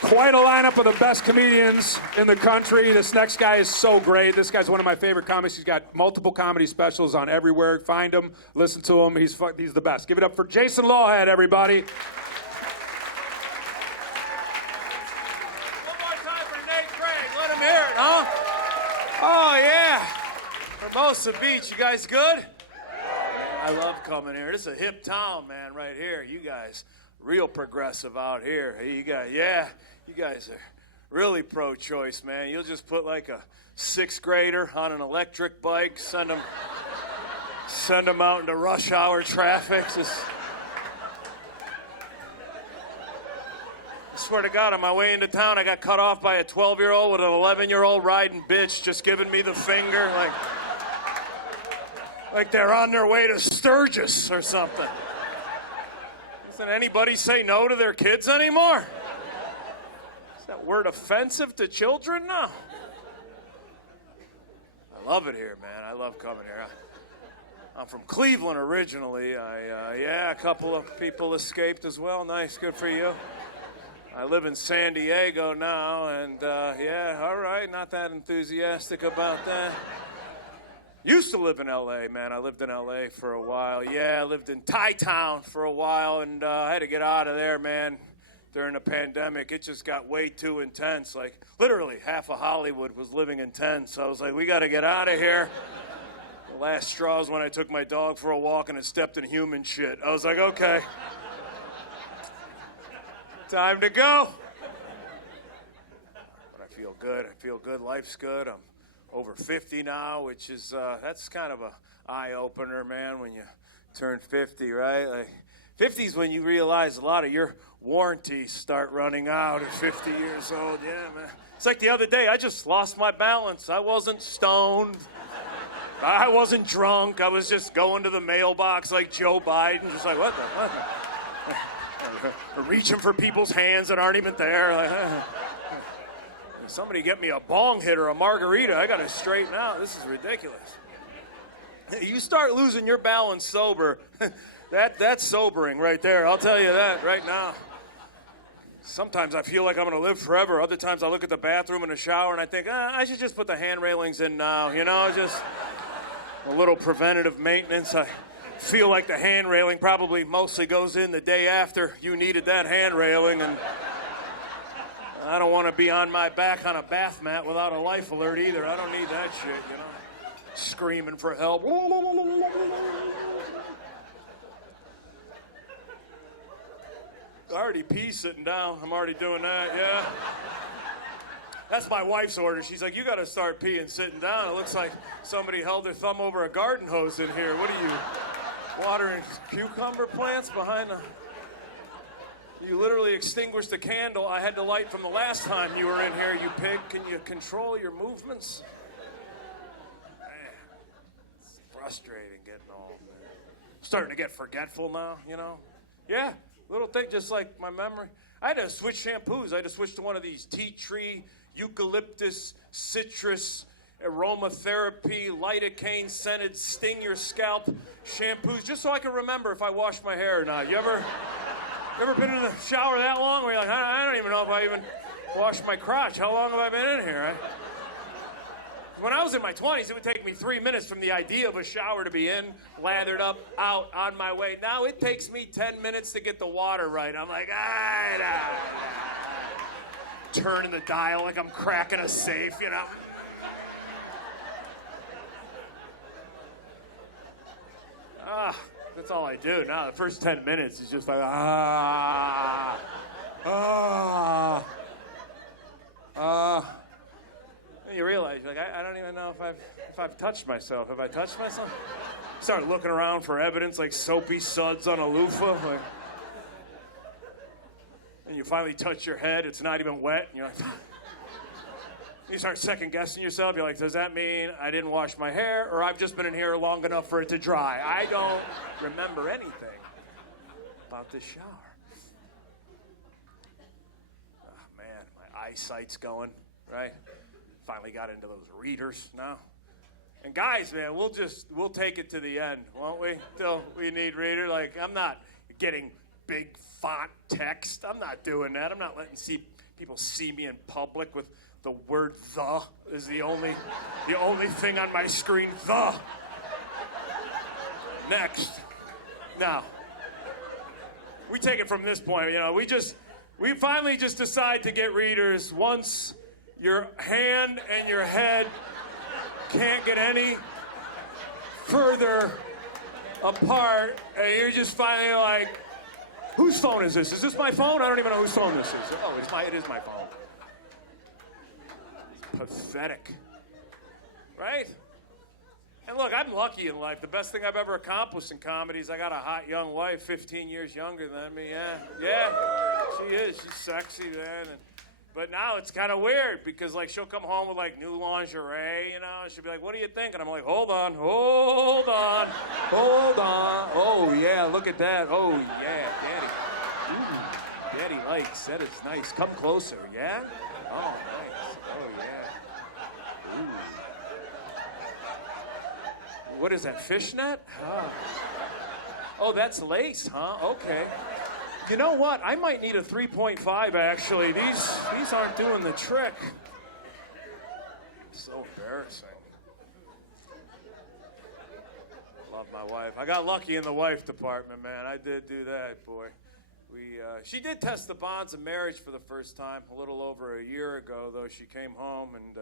Quite a lineup of the best comedians in the country. This next guy is so great. This guy's one of my favorite comics. He's got multiple comedy specials on everywhere. Find him, listen to him. He's the best. Give it up for Jason Lawhead, everybody. One more time for Nate Craig. Let him hear it, huh? Oh, yeah. Hermosa Beach, you guys good? I love coming here. This is a hip town, man, right here. You guys, real progressive out here. Hey, you guys are really pro-choice, man. You'll just put like a sixth grader on an electric bike, send them out into rush hour traffic. Just, I swear to God, on my way into town, I got cut off by a 12-year-old with an 11-year-old riding bitch just giving me the finger, like they're on their way to Sturgis or something. Doesn't anybody say no to their kids anymore? Is that word offensive to children now? I love it here, man. I love coming here. I'm from Cleveland originally. A couple of people escaped as well. Nice, good for you. I live in San Diego now, and all right, not that enthusiastic about that. Used to live in L.A., man. I lived in L.A. for a while. Yeah, I lived in Thai-Town for a while, and I had to get out of there, man. During the pandemic, it just got way too intense. Like, literally, half of Hollywood was living in tents. So I was like, we got to get out of here. The last straw was when I took my dog for a walk and it stepped in human shit. I was like, okay. Time to go. But I feel good. I feel good. Life's good. I'm over 50 now, which is, that's kind of a eye-opener, man, when you turn 50, right? Like, 50 is when you realize a lot of your warranties start running out at 50 years old. Yeah, man. It's like the other day, I just lost my balance. I wasn't stoned. I wasn't drunk. I was just going to the mailbox like Joe Biden, just like, what the? Reaching for people's hands that aren't even there. Like, somebody get me a bong hit or a margarita. I got to straighten out. This is ridiculous. You start losing your balance sober, that's sobering right there. I'll tell you that right now. Sometimes I feel like I'm going to live forever. Other times I look at the bathroom and the shower and I think, I should just put the hand railings in now. You know, just a little preventative maintenance. I feel like the hand railing probably mostly goes in the day after you needed that hand railing, and I don't want to be on my back on a bath mat without a life alert either. I don't need that shit, you know. Screaming for help. I already pee sitting down. I'm already doing that, yeah. That's my wife's order. She's like, you got to start peeing sitting down. It looks like somebody held their thumb over a garden hose in here. What are you, watering cucumber plants behind the... You literally extinguished the candle I had to light from the last time you were in here, you pig. Can you control your movements? Man, it's frustrating getting old, man. Starting to get forgetful now, you know? Yeah, little thing, just like my memory. I had to switch shampoos. I had to switch to one of these tea tree, eucalyptus, citrus, aromatherapy, lidocaine scented, sting your scalp shampoos, just so I could remember if I washed my hair or not. You ever been in the shower that long where you're like, I don't even know if I even washed my crotch. How long have I been in here? When I was in my 20s, it would take me 3 minutes from the idea of a shower to be in, lathered up, out, on my way. Now it takes me 10 minutes to get the water right. I'm like, turning the dial like I'm cracking a safe, you know? That's all I do now. The first 10 minutes is just like, Then you realize, you're like, I don't even know if I've touched myself. Have I touched myself? Start looking around for evidence, like soapy suds on a loofah. Like, and you finally touch your head. It's not even wet. And you're like, you start second guessing yourself. You're like, does that mean I didn't wash my hair, or I've just been in here long enough for it to dry? I don't remember anything about this shower. Oh, man, my eyesight's going, right? Finally got into those readers now. And guys, man, we'll take it to the end, won't we? Till we need reader. Like, I'm not getting big font text. I'm not doing that. I'm not letting people see me in public with the word "the" is the only thing on my screen. The. Next. Now, we take it from this point. You know, we finally just decide to get readers once your hand and your head can't get any further apart, and you're just finally like, whose phone is this? Is this my phone? I don't even know whose phone this is. Oh, it is my phone. It's pathetic. Right? And look, I'm lucky in life. The best thing I've ever accomplished in comedy is I got a hot young wife, 15 years younger than me. Yeah, she is. She's sexy then. But now it's kind of weird because, like, she'll come home with, like, new lingerie, you know. She'll be like, what do you think? And I'm like, hold on. Oh, yeah, look at that. Oh, yeah, Daddy. Ooh, Daddy likes. That is nice. Come closer, yeah? Oh, nice. Oh, yeah. Ooh. What is that, fishnet? Oh, that's lace, huh? Okay. You know what? I might need a 3.5, actually. These aren't doing the trick. So embarrassing. Love my wife. I got lucky in the wife department, man. I did do that, boy. She did test the bonds of marriage for the first time a little over a year ago, though. She came home and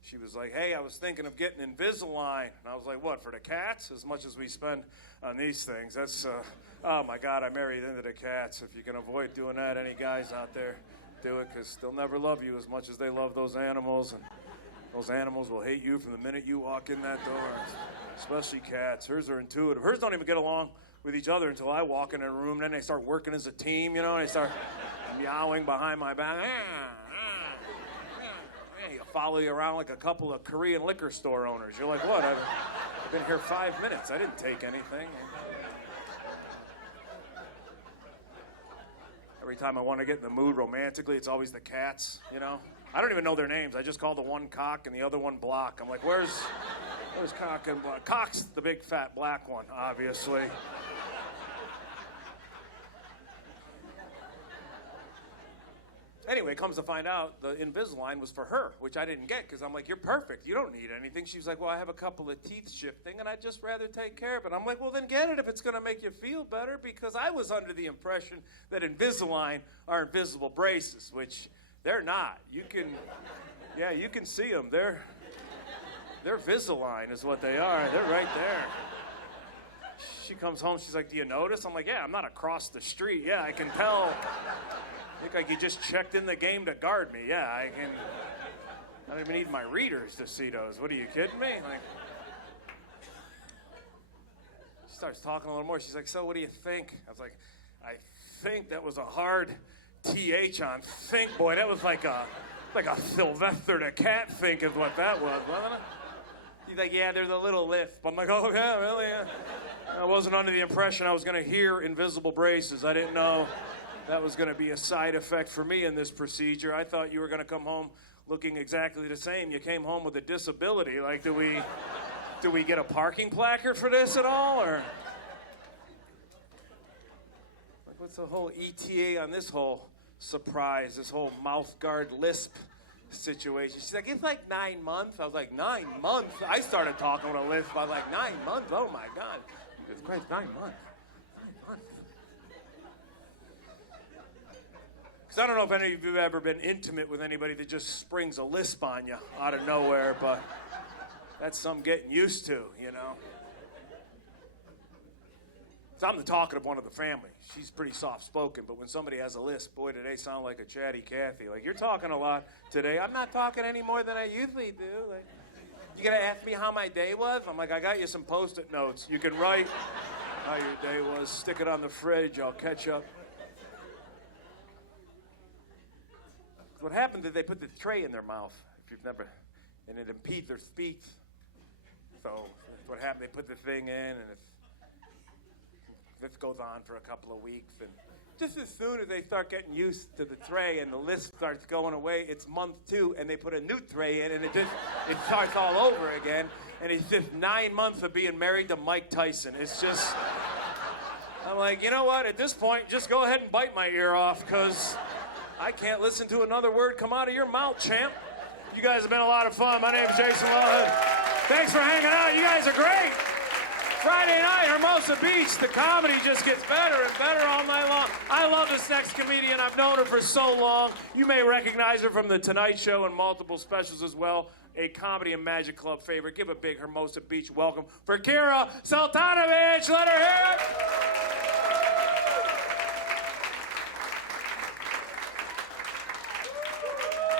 she was like, hey, I was thinking of getting Invisalign. And I was like, what, for the cats? As much as we spend on these things. That's, oh my God, I married into the cats. If you can avoid doing that, any guys out there, do it, because they'll never love you as much as they love those animals. And those animals will hate you from the minute you walk in that door, especially cats. Hers are intuitive. Hers don't even get along with each other until I walk in a room. Then they start working as a team, you know, and they start meowing behind my back. Follow you around like a couple of Korean liquor store owners. You're like, what? I've been here 5 minutes. I didn't take anything. Every time I want to get in the mood romantically, it's always the cats, you know? I don't even know their names. I just call the one Cock and the other one Block. I'm like, where's Cock and Block? Cock's the big fat black one, obviously. Anyway, comes to find out, the Invisalign was for her, which I didn't get because I'm like, you're perfect. You don't need anything. She was like, well, I have a couple of teeth shifting, and I'd just rather take care of it. I'm like, well, then get it if it's going to make you feel better, because I was under the impression that Invisalign are invisible braces, which they're not. You can see them. They're Visalign is what they are. They're right there. She comes home. She's like, do you notice? I'm like, yeah, I'm not across the street. Yeah, I can tell. I think like you just checked in the game to guard me. Yeah, I don't even need my readers to see those. What, are you kidding me? Like, she starts talking a little more. She's like, so what do you think? I was like, I think that was a hard TH on think, boy. That was like a Sylvester the Cat think is what that was, wasn't it? He's like, yeah, there's a little lisp. I'm like, oh, yeah, really? Yeah. I wasn't under the impression I was going to hear invisible braces. I didn't know that was going to be a side effect for me in this procedure. I thought you were going to come home looking exactly the same. You came home with a disability. Like, do we get a parking placard for this at all? Or like, what's the whole ETA on this whole surprise, this whole mouth guard lisp situation? She's like, it's like 9 months. I was like, 9 months? I started talking with a lisp. I was like, 9 months? Oh, my God. It's Christ, 9 months. 9 months. Because I don't know if any of you have ever been intimate with anybody that just springs a lisp on you out of nowhere, but that's some getting used to, you know. So I'm the talkative one of the family. She's pretty soft-spoken, but when somebody has a lisp, boy, do they sound like a chatty Cathy. Like, you're talking a lot today. I'm not talking any more than I usually do. Like, you gonna ask me how my day was? I'm like, I got you some Post-it notes. You can write how your day was. Stick it on the fridge. I'll catch up. What happened is they put the tray in their mouth, if you've never, and it impedes their speech. So that's what happened. They put the thing in, and this goes on for a couple of weeks. And just as soon as they start getting used to the tray and the lisp starts going away, it's month 2, and they put a new tray in, and it starts all over again. And it's just 9 months of being married to Mike Tyson. It's just I'm like, you know what? At this point, just go ahead and bite my ear off, because I can't listen to another word come out of your mouth, champ. You guys have been a lot of fun. My name's Jason Wellhead. Thanks for hanging out. You guys are great. Friday night, Hermosa Beach. The comedy just gets better and better all night long. I love this next comedian. I've known her for so long. You may recognize her from The Tonight Show and multiple specials as well. A Comedy and Magic Club favorite. Give a big Hermosa Beach welcome for Kira Sultanovich. Let her hear it.